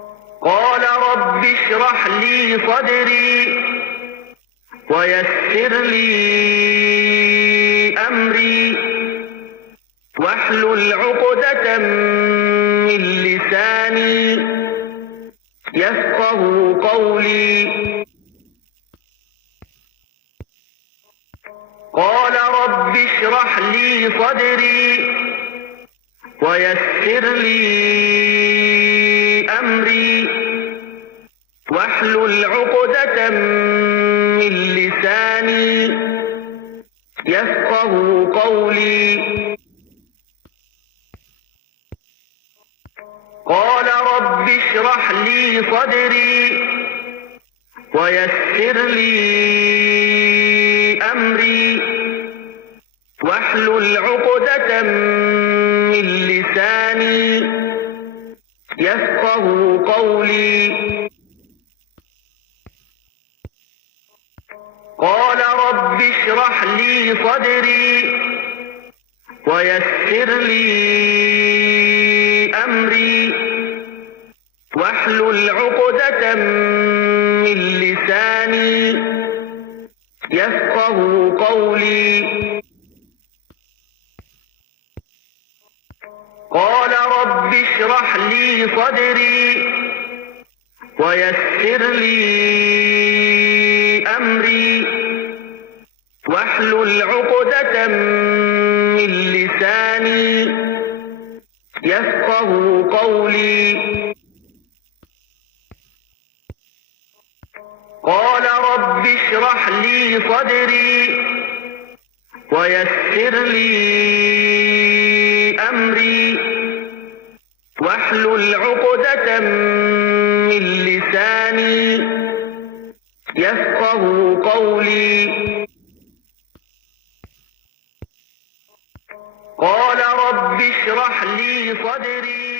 قال رب اشرح لي صدري ويسر لي أمري واحلل عقدة من لساني يفقه قولي. قال رب اشرح لي صدري ويسر لي أمري واحلل عقدة من لساني يفقه قولي. قال رب اشرح لي صدري ويسر لي أمري واحلل عقدة من لساني يفقه قولي. قال رب اشرح لي صدري ويسر لي أمري واحلل عقدة من لساني يفقه قولي. قال رب اشرح لي صدري ويسر لي أمري واحلل عقدة من لساني يفقه قولي. قال رب اشرح لي صدري ويسر لي أمري واحلل عقدة من لساني يفقه قولي. قال رب اشرح لي صدري